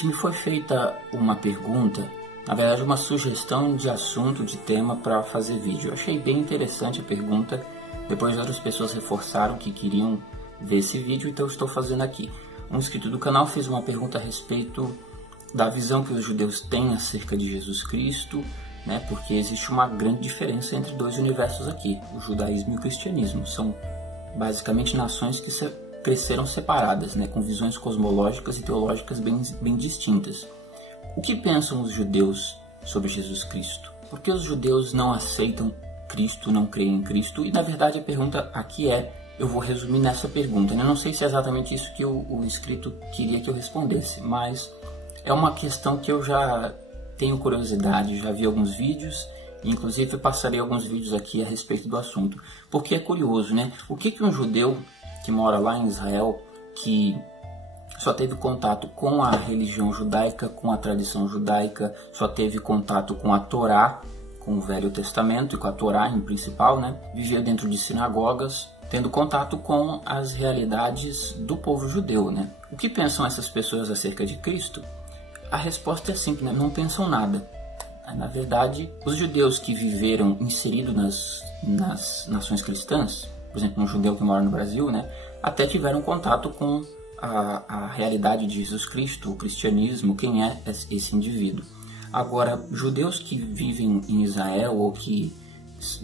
Seguinte, me foi feita uma pergunta, na verdade uma sugestão de assunto, de tema para fazer vídeo. Eu achei bem interessante a pergunta, depois outras pessoas reforçaram que queriam ver esse vídeo, então eu estou fazendo aqui. Um inscrito do canal fez uma pergunta a respeito da visão que os judeus têm acerca de Jesus Cristo, né, porque existe uma grande diferença entre dois universos aqui, o judaísmo e o cristianismo. São basicamente nações que cresceram separadas, né, com visões cosmológicas e teológicas bem distintas. O que pensam os judeus sobre Jesus Cristo? Por que os judeus não aceitam Cristo, não creem em Cristo? E na verdade a pergunta aqui eu vou resumir nessa pergunta. Eu não sei se é exatamente isso que o inscrito queria que eu respondesse, mas é uma questão que eu já tenho curiosidade, já vi alguns vídeos, inclusive eu passarei alguns vídeos aqui a respeito do assunto, porque é curioso, né? O que um judeu que mora lá em Israel, que só teve contato com a religião judaica, com a tradição judaica, só teve contato com a Torá, com o Velho Testamento e com a Torá em principal, né? Vivia dentro de sinagogas, tendo contato com as realidades do povo judeu, né? O que pensam essas pessoas acerca de Cristo? A resposta é simples, né? Não pensam nada. Na verdade, os judeus que viveram inseridos nas nações cristãs, por exemplo, um judeu que mora no Brasil, né, até tiveram contato com a realidade de Jesus Cristo, o cristianismo, quem é esse indivíduo. Agora, judeus que vivem em Israel ou que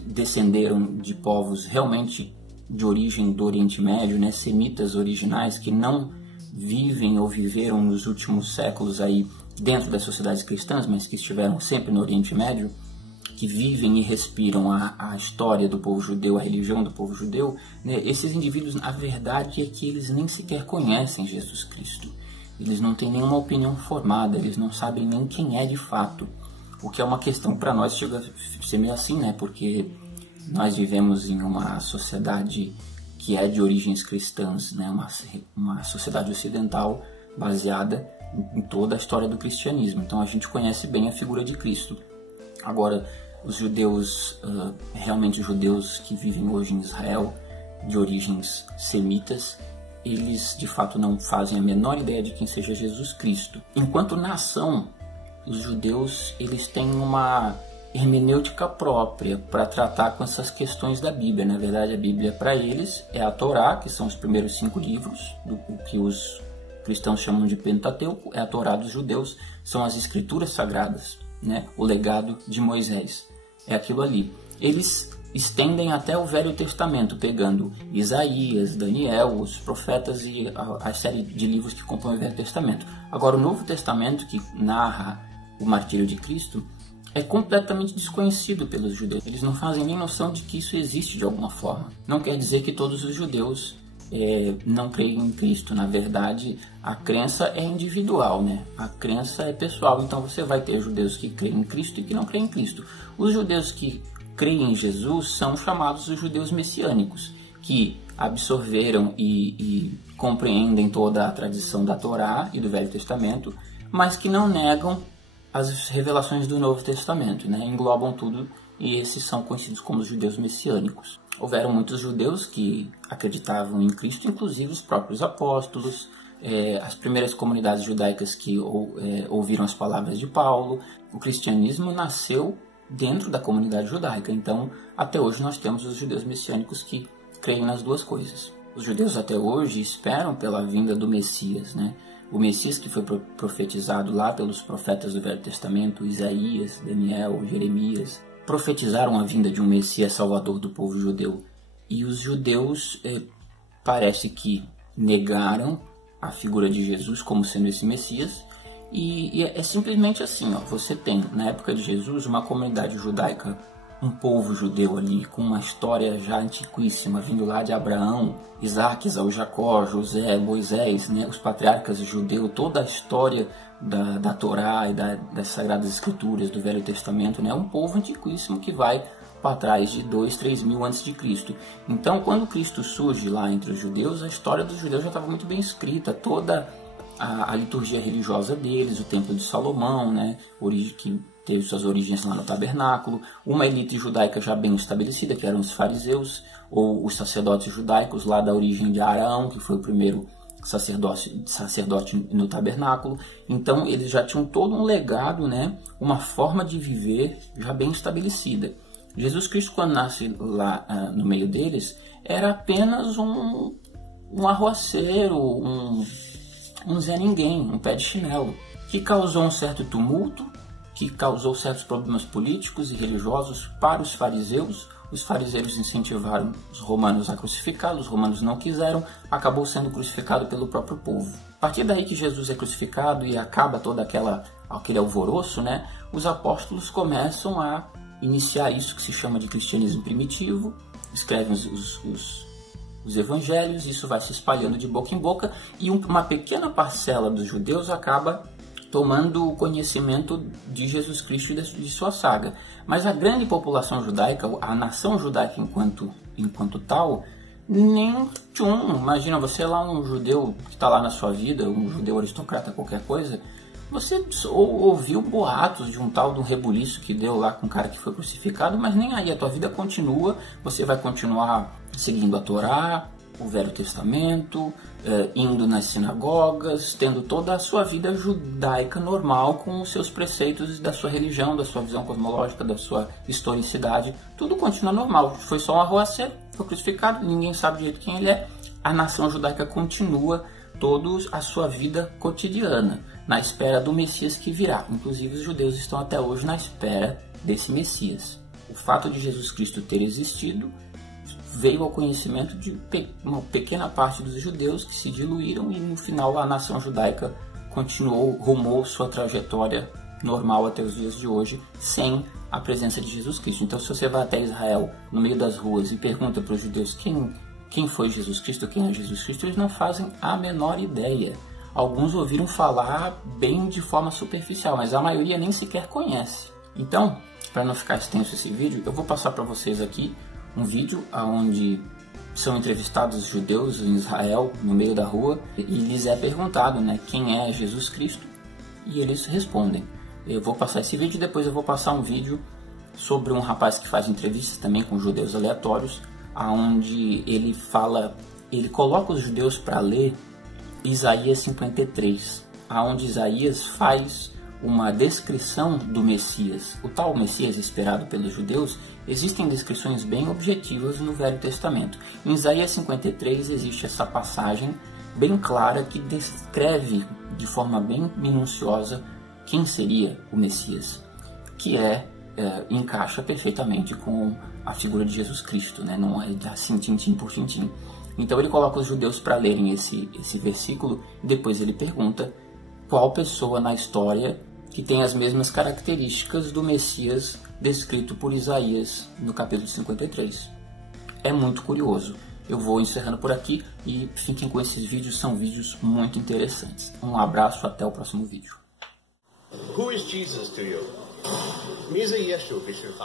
descenderam de povos realmente de origem do Oriente Médio, né, semitas originais que não vivem ou viveram nos últimos séculos aí dentro das sociedades cristãs, mas que estiveram sempre no Oriente Médio, que vivem e respiram a história do povo judeu, a religião do povo judeu, né? Esses indivíduos, a verdade é que eles nem sequer conhecem Jesus Cristo. Eles não têm nenhuma opinião formada, eles não sabem nem quem é de fato. O que é uma questão para nós chega a ser meio assim, né? Porque nós vivemos em uma sociedade que é de origens cristãs, né? Uma sociedade ocidental baseada em toda a história do cristianismo. Então a gente conhece bem a figura de Cristo. Agora, os judeus, realmente os judeus que vivem hoje em Israel, de origens semitas, eles de fato não fazem a menor ideia de quem seja Jesus Cristo. Enquanto nação, os judeus eles têm uma hermenêutica própria para tratar com essas questões da Bíblia. Na verdade, a Bíblia para eles é a Torá, que são os primeiros 5 livros, o que os cristãos chamam de Pentateuco, é a Torá dos judeus, são as escrituras sagradas, né? O legado de Moisés, é aquilo ali. Eles estendem até o Velho Testamento, pegando Isaías, Daniel, os profetas e a série de livros que compõem o Velho Testamento. Agora, o Novo Testamento, que narra o martírio de Cristo, é completamente desconhecido pelos judeus. Eles não fazem nem noção de que isso existe de alguma forma. Não quer dizer que todos os judeus não creem em Cristo. Na verdade, a crença é individual, né? A crença é pessoal. Então você vai ter judeus que creem em Cristo e que não creem em Cristo. Os judeus que creem em Jesus são chamados os judeus messiânicos, que absorveram e compreendem toda a tradição da Torá e do Velho Testamento, mas que não negam as revelações do Novo Testamento, né? Englobam tudo, e esses são conhecidos como os judeus messiânicos. Houveram muitos judeus que acreditavam em Cristo, inclusive os próprios apóstolos, as primeiras comunidades judaicas que ouviram as palavras de Paulo. O cristianismo nasceu dentro da comunidade judaica, então até hoje nós temos os judeus messiânicos que creem nas duas coisas. Os judeus até hoje esperam pela vinda do Messias, né? O Messias que foi profetizado lá pelos profetas do Velho Testamento, Isaías, Daniel, Jeremias, profetizaram a vinda de um Messias salvador do povo judeu. E os judeus parece que negaram a figura de Jesus como sendo esse Messias. E é simplesmente assim, ó, você tem na época de Jesus uma comunidade judaica, um povo judeu ali com uma história já antiquíssima, vindo lá de Abraão, Isaac, Esaú, Jacó, José, Moisés, né, os patriarcas judeus, toda a história da Torá e das Sagradas Escrituras, do Velho Testamento, né, um povo antiquíssimo que vai para trás de 2-3 mil antes de Cristo. Então, quando Cristo surge lá entre os judeus, a história dos judeus já estava muito bem escrita, toda a liturgia religiosa deles, o Templo de Salomão, né, que teve suas origens lá no tabernáculo, uma elite judaica já bem estabelecida, que eram os fariseus, ou os sacerdotes judaicos lá da origem de Arão, que foi o primeiro sacerdote no tabernáculo. Então eles já tinham todo um legado, né? Uma forma de viver já bem estabelecida. Jesus Cristo, quando nasce lá no meio deles, era apenas um arruaceiro, um Zé Ninguém, um pé de chinelo, que causou um certo tumulto, que causou certos problemas políticos e religiosos para os fariseus. Os fariseus incentivaram os romanos a crucificá-lo, os romanos não quiseram, acabou sendo crucificado pelo próprio povo. A partir daí que Jesus é crucificado e acaba todo aquele alvoroço, né, os apóstolos começam a iniciar isso que se chama de cristianismo primitivo, escrevem os evangelhos, isso vai se espalhando de boca em boca e uma pequena parcela dos judeus acaba tomando conhecimento de Jesus Cristo e de sua saga. Mas a grande população judaica, a nação judaica enquanto tal, nem tchum. Imagina você lá, um judeu que está lá na sua vida, um judeu aristocrata, qualquer coisa, você ouviu boatos de um tal de um rebuliço que deu lá com o cara que foi crucificado, mas nem aí, a tua vida continua, você vai continuar seguindo a Torá, o Velho Testamento, indo nas sinagogas, tendo toda a sua vida judaica normal com os seus preceitos da sua religião, da sua visão cosmológica, da sua historicidade. Tudo continua normal. Foi só um arruaceiro, foi crucificado, ninguém sabe direito quem ele é. A nação judaica continua toda a sua vida cotidiana, na espera do Messias que virá. Inclusive os judeus estão até hoje na espera desse Messias. O fato de Jesus Cristo ter existido veio ao conhecimento de uma pequena parte dos judeus que se diluíram e no final a nação judaica rumou sua trajetória normal até os dias de hoje, sem a presença de Jesus Cristo. Então se você vai até Israel, no meio das ruas, e pergunta para os judeus quem foi Jesus Cristo, quem é Jesus Cristo, eles não fazem a menor ideia. Alguns ouviram falar bem de forma superficial, mas a maioria nem sequer conhece. Então, para não ficar extenso esse vídeo, eu vou passar para vocês aqui um vídeo onde são entrevistados judeus em Israel, no meio da rua, e lhes é perguntado, né, quem é Jesus Cristo, e eles respondem. Eu vou passar esse vídeo e depois eu vou passar um vídeo sobre um rapaz que faz entrevistas também com judeus aleatórios, onde ele coloca os judeus para ler Isaías 53, onde Isaías faz uma descrição do Messias, o tal Messias esperado pelos judeus. Existem descrições bem objetivas no Velho Testamento. Em Isaías 53 existe essa passagem bem clara que descreve de forma bem minuciosa quem seria o Messias, que encaixa perfeitamente com a figura de Jesus Cristo, né? Não é assim tintim por tintim. Então ele coloca os judeus para lerem esse versículo e depois ele pergunta qual pessoa na história que tem as mesmas características do Messias descrito por Isaías no capítulo 53. É muito curioso. Eu vou encerrando por aqui e fiquem com esses vídeos, são vídeos muito interessantes. Um abraço, até o próximo vídeo. Who is Jesus to you? מי זה ישו בשבילך?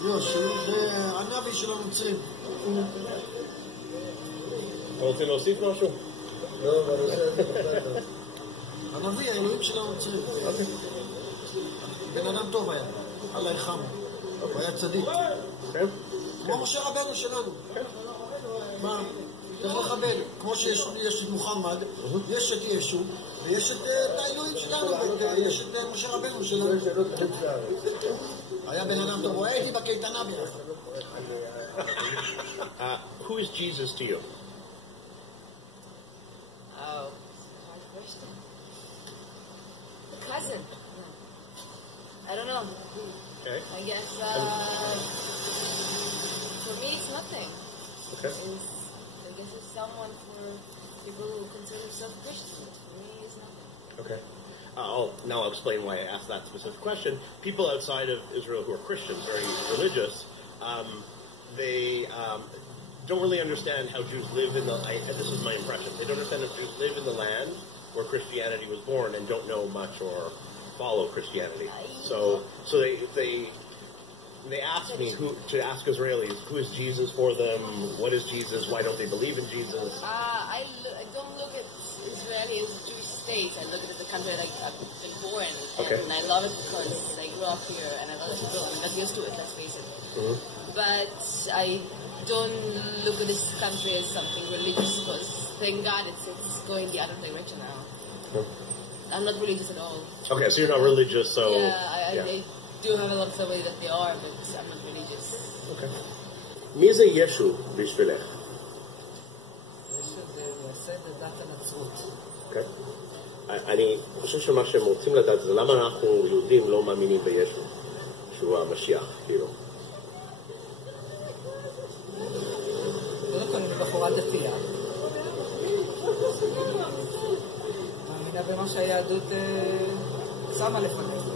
ישו זה הנביא של הנוצרים. אתה רוצה להוסיף משהו? לא, אבל זה... הנביא, האלוהים של הנוצרים. בן אדם טוב היה, אללה ירחמו. הוא היה צדיק. כמו משה רבנו שלנו. מה? צריך לכבד. כמו שיש את מוחמד, יש את ישו, ויש את האלוהים שלנו, ויש את משה רבנו שלנו. היה בן אדם טוב, הוא היה איתי בקייטנה ביחד. Who is Jesus to you? Oh, hard question. Cousin. I don't know. Okay. I guess for me it's nothing. Okay. I guess it's someone for people who consider themselves Christian. For me it's nothing. Okay. I'll explain why I asked that specific question. People outside of Israel who are Christians, very religious, they don't really understand how Jews live in this is my impression, they don't understand how Jews live in the land where Christianity was born and don't know much or follow Christianity. So they ask me to ask Israelis, who is Jesus for them? What is Jesus? Why don't they believe in Jesus? I don't look at Israeli as a Jewish state. I look at it as a country that I've been born, and I love it because I grew up here, and I love it still. I mean, that's used to it, let's face it. But I don't look at this country as something religious because thank God it's going the other direction now. I'm not religious at all. Okay, so you're not religious, so... I do have a lot of family that they are, but I'm not religious. Okay. מי זה ישו בשבילך? ישו זה מייסד את דת הנצרות. אוקיי. אני חושב שמה שהם רוצים לדעת זה למה אנחנו יהודים לא מאמינים בישו, שהוא המשיח, כאילו. קודם כל אני בחורה דתייה. מאמינה במה שהיהדות שמה לפנינו.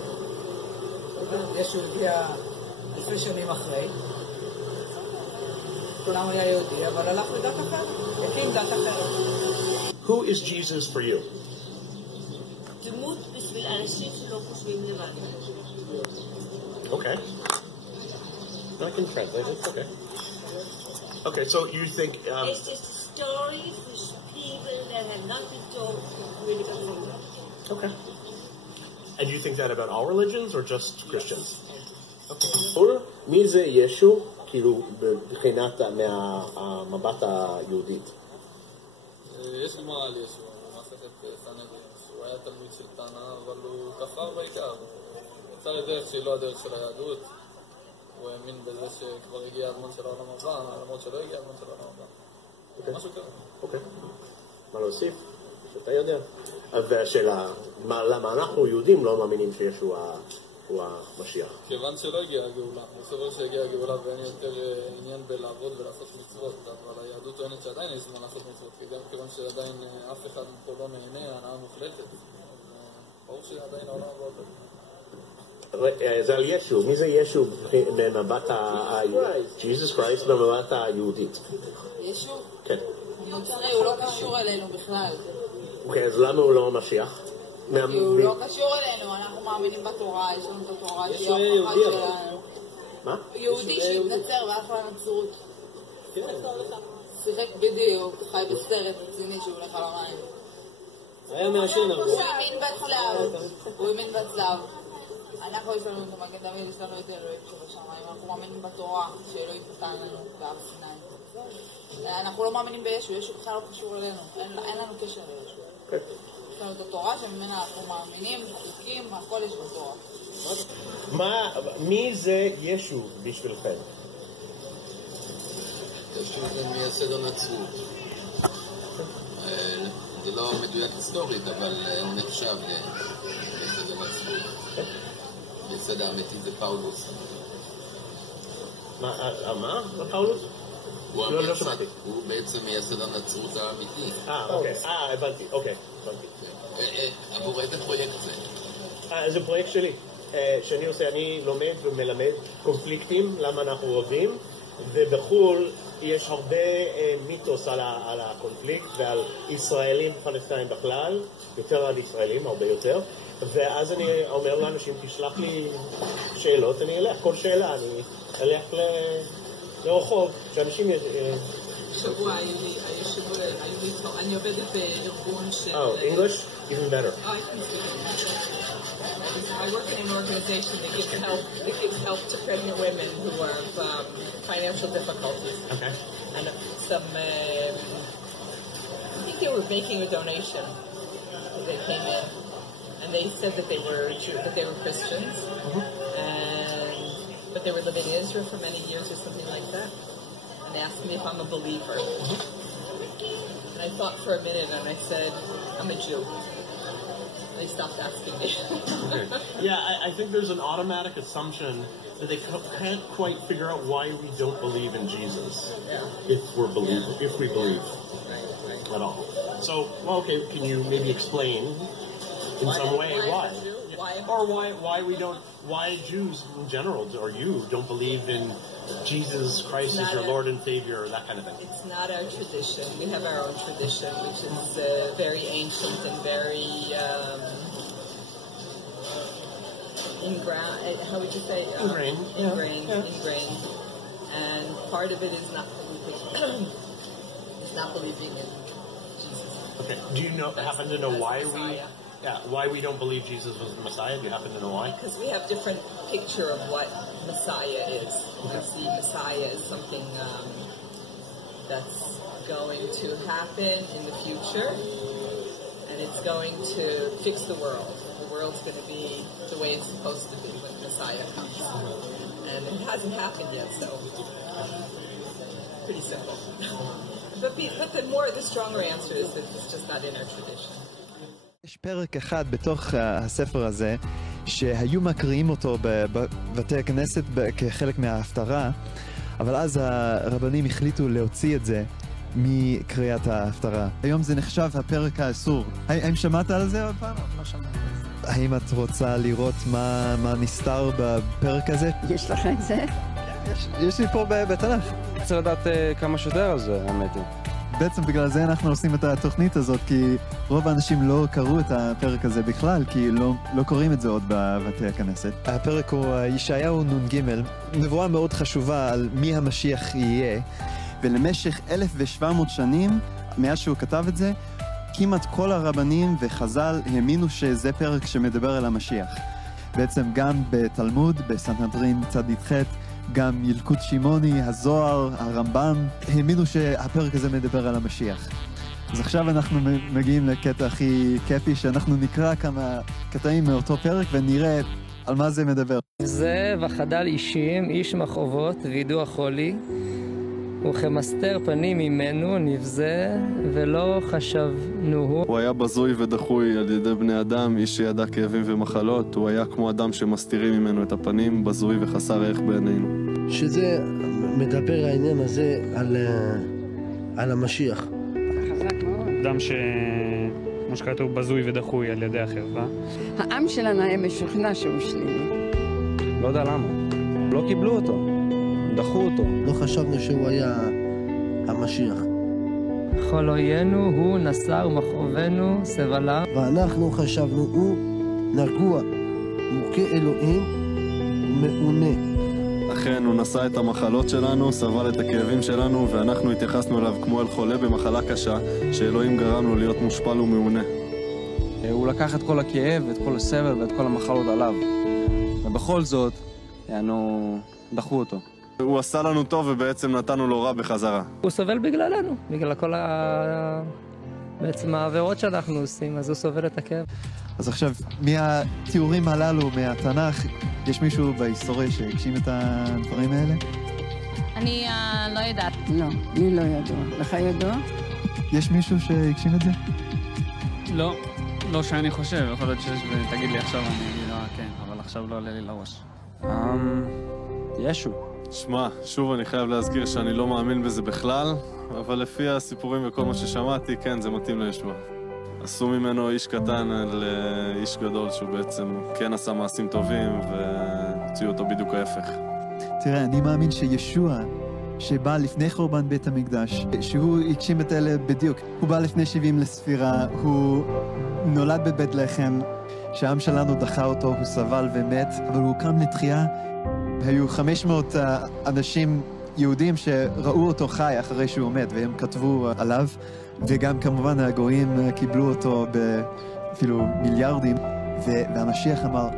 ישו הגיע לפני שנים אחרי. כולם היה יהודי, אבל הלך לדת אחרת. הקים דת אחרת. Who is Jesus for you? דמות בשביל אנשים שלא חושבים לבד. Okay. I can translate it. Okay. Okay, so you think... It's just stories with people that have not been told really come from God. Okay. And you think that about all religions or just Christians? Okay. מי זה ישו, כאילו, מבחינת מהמבט היהודית? יש גמרא על ישו, במסכת סנהדרין, שהוא היה תלמיד של תנא, אבל הוא כפר בעיקר. הוא יצא לדרך שהיא לא הדרך של היהדות. הוא האמין בזה שכבר הגיע הזמן של העולם הבא, למרות שלא הגיע הזמן של העולם הבא. משהו כזה. אוקיי. מה להוסיף? שאתה יודע. והשאלה, למה אנחנו יהודים לא מאמינים שישו הוא המשיח? כיוון שלא הגיעה הגאולה. הוא סובר שהגיעה הגאולה ואין יותר עניין בלעבוד ולעשות מצוות, אבל היהדות טוענת שעדיין יש זמן לעשות מצוות, כי גם כיוון שעדיין אף אחד פה לא נהנה, הנאה מוחלטת. ברור שעדיין העולם הבא אותו. זה על ישו. מי זה ישו במבט ג'יזוס קרייסט במבט היהודית? ישו? כן. נוצרי, הוא לא קשור אלינו בכלל. אוקיי, אז למה הוא לא המשיח? כי הוא לא קשור אלינו, אנחנו מאמינים בתורה, יש לנו את התורה שהיא ההוכחה שלנו. מה? יהודי שהתנצר והלך לנצרות. שיחק בדיוק, חי בסרט רציני שהוא הולך על המים. היה מעשן הרבה. הוא האמין בצלב. הוא האמין בצלב. אנחנו יש לנו את המגן דוד, יש לנו את אלוהים שבשמיים. אנחנו מאמינים בתורה, שאלוהים נתן לנו בהר סיני. אנחנו לא מאמינים בישו, ישו בכלל לא קשור אלינו. אין לנו קשר לישו. יש לנו את התורה שממנה אנחנו מאמינים, חוקים, הכל יש בתורה. מי זה ישו בשבילכם? ישו זה מייסד הנצרות. זה לא מדויק היסטורית, אבל הוא נחשב מייסד הנצרות. מייסד האמיתי זה פאולוס. מה? פאולוס? הוא בעצם מייסד הנצרות האמיתי. אוקיי. הבנתי, אוקיי. עבור איזה פרויקט זה? זה פרויקט שלי, שאני עושה, אני לומד ומלמד קונפליקטים, למה אנחנו רבים, ובחול יש הרבה מיתוס על הקונפליקט ועל ישראלים ופלסטינאים בכלל, יותר על ישראלים, הרבה יותר, ואז אני אומר לאנשים, תשלח לי שאלות, אני אלך, כל שאלה, אני אלך לרחוב, שאנשים... שבוע, אני עובדת בארגון של... English? Even better. I work in an organization that gives help to pregnant women who have financial difficulties. Okay. And some, I think they were making a donation. They came in, and they said that they were Christians, but they were living in Israel for many years or something like that. And they asked me if I'm a believer. And I thought for a minute, and I said, I'm a Jew. They stopped asking me. Yeah, I think there's an automatic assumption that they can't quite figure out why we don't believe in Jesus. Yeah. If we believe at all. So, well, okay, can you maybe explain in some way why? Or why Jews in general, or you, don't believe in Jesus Christ as your Lord and Savior, or that kind of thing? It's not our tradition. We have our own tradition, which is very ancient and very ingrained. How would you say? Ingrained. And part of it is not believing. It's not believing in Jesus. Okay. Do you happen to know why we don't believe Jesus was the Messiah? Do you happen to know why? Because we have different picture of what Messiah is. We see Messiah as something that's going to happen in the future, and it's going to fix the world. The world's going to be the way it's supposed to be when Messiah comes. And it hasn't happened yet, so pretty simple. But the stronger answer is that it's just not in our tradition. יש פרק אחד בתוך הספר הזה שהיו מקריאים אותו בבתי הכנסת כחלק מההפטרה, אבל אז הרבנים החליטו להוציא את זה מקריאת ההפטרה. היום זה נחשב הפרק האסור. האם שמעת על זה עוד פעם? לא שמעתי. האם את רוצה לראות מה נסתר בפרק הזה? יש לך את זה? יש לי פה בתנ"ך. רוצה לדעת כמה שיותר על זה, האמת היא. בעצם בגלל זה אנחנו עושים את התוכנית הזאת, כי רוב האנשים לא קראו את הפרק הזה בכלל, כי לא קוראים את זה עוד בבתי הכנסת. הפרק הוא ישעיהו נ"ג, נבואה מאוד חשובה על מי המשיח יהיה, ולמשך 1,700 שנים, מאז שהוא כתב את זה, כמעט כל הרבנים וחז"ל האמינו שזה פרק שמדבר על המשיח. בעצם גם בתלמוד, בסנהדרין צ"ח, גם ילקוט שמעוני, הזוהר, הרמב"ם, האמינו שהפרק הזה מדבר על המשיח. אז עכשיו אנחנו מגיעים לקטע הכי כיפי, שאנחנו נקרא כמה קטעים מאותו פרק ונראה על מה זה מדבר. זה וחדל אישים, איש מחובות וידוע חולי, וכמסתר פנים ממנו נבזה ולא חשבנוהו. הוא היה בזוי ודחוי על ידי בני אדם, איש שידע כאבים ומחלות. הוא היה כמו אדם שמסתירים ממנו את הפנים, בזוי וחסר ערך בעינינו. שזה מדבר העניין הזה על המשיח. חזק מאוד. אדם כמו שכתוב בזוי ודחוי על ידי החרפה. העם שלנו היה משוכנע שהוא שלילי. לא יודע למה. לא קיבלו אותו. דחו אותו. לא חשבנו שהוא היה המשיח. כל אוינו הוא נסר מכאובנו סבלה. ואנחנו חשבנו הוא נרגוע, מוכה אלוהים ומעונה. אכן, הוא נשא את המחלות שלנו, סבל את הכאבים שלנו, ואנחנו התייחסנו אליו כמו אל חולה במחלה קשה, שאלוהים גרם לו להיות מושפל ומעונה. הוא לקח את כל הכאב, את כל הסבל ואת כל המחלות עליו. ובכל זאת, דחו אותו. הוא עשה לנו טוב ובעצם נתנו לו רע בחזרה. הוא סובל בגללנו, בגלל כל בעצם העבירות שאנחנו עושים, אז הוא סובל את הכאב. אז עכשיו, מהתיאורים הללו, מהתנ"ך, יש מישהו בהיסטוריה שהגשים את הדברים האלה? אני לא יודעת. לא, לי לא ידוע. לך ידוע? יש מישהו שהגשים את זה? לא, לא שאני חושב. יכול להיות שיש, ותגיד לי עכשיו, אני אגיד לו כן, אבל עכשיו לא עולה לי לראש. ישו. שמע, שוב אני חייב להזכיר שאני לא מאמין בזה בכלל, אבל לפי הסיפורים וכל מה ששמעתי, כן, זה מתאים לישוע. עשו ממנו איש קטן על איש גדול, שהוא בעצם כן עשה מעשים טובים, והוציאו אותו בדיוק ההפך. תראה, אני מאמין שישוע, שבא לפני חורבן בית המקדש, שהוא הגשים את אלה בדיוק. הוא בא לפני 70 לספירה, הוא נולד בבית לחם, שהעם שלנו דחה אותו, הוא סבל ומת, אבל הוא קם לתחייה. היו 500 אנשים יהודים שראו אותו חי אחרי שהוא מת, והם כתבו עליו, וגם כמובן הגויים קיבלו אותו אפילו מיליארדים, והמשיח אמר,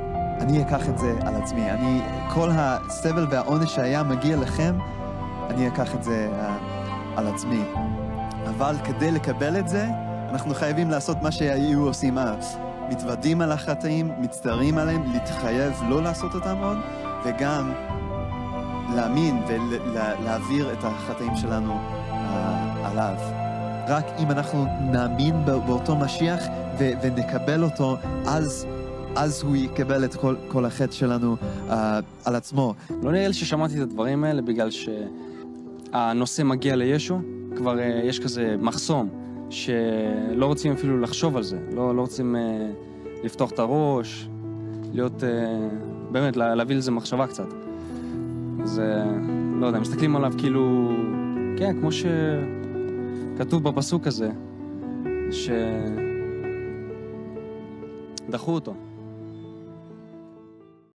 אני אקח את זה על עצמי, כל הסבל והעונש שהיה מגיע לכם, אני אקח את זה על עצמי. אבל כדי לקבל את זה, אנחנו חייבים לעשות מה שהיו עושים אז. מתוודים על החטאים, מצטערים עליהם, להתחייב לא לעשות אותם עוד, וגם להאמין ולהעביר את החטאים שלנו עליו. רק אם אנחנו נאמין באותו משיח ונקבל אותו, אז הוא יקבל את כל החטא שלנו על עצמו. לא נראה לי ששמעתי את הדברים האלה בגלל שהנושא מגיע לישו, כבר יש כזה מחסום שלא רוצים אפילו לחשוב על זה, לא רוצים לפתוח את הראש, להיות, באמת, להביא לזה מחשבה קצת. אז לא יודע, מסתכלים עליו כאילו, כן, כמו שכתוב בפסוק הזה, שדחו אותו.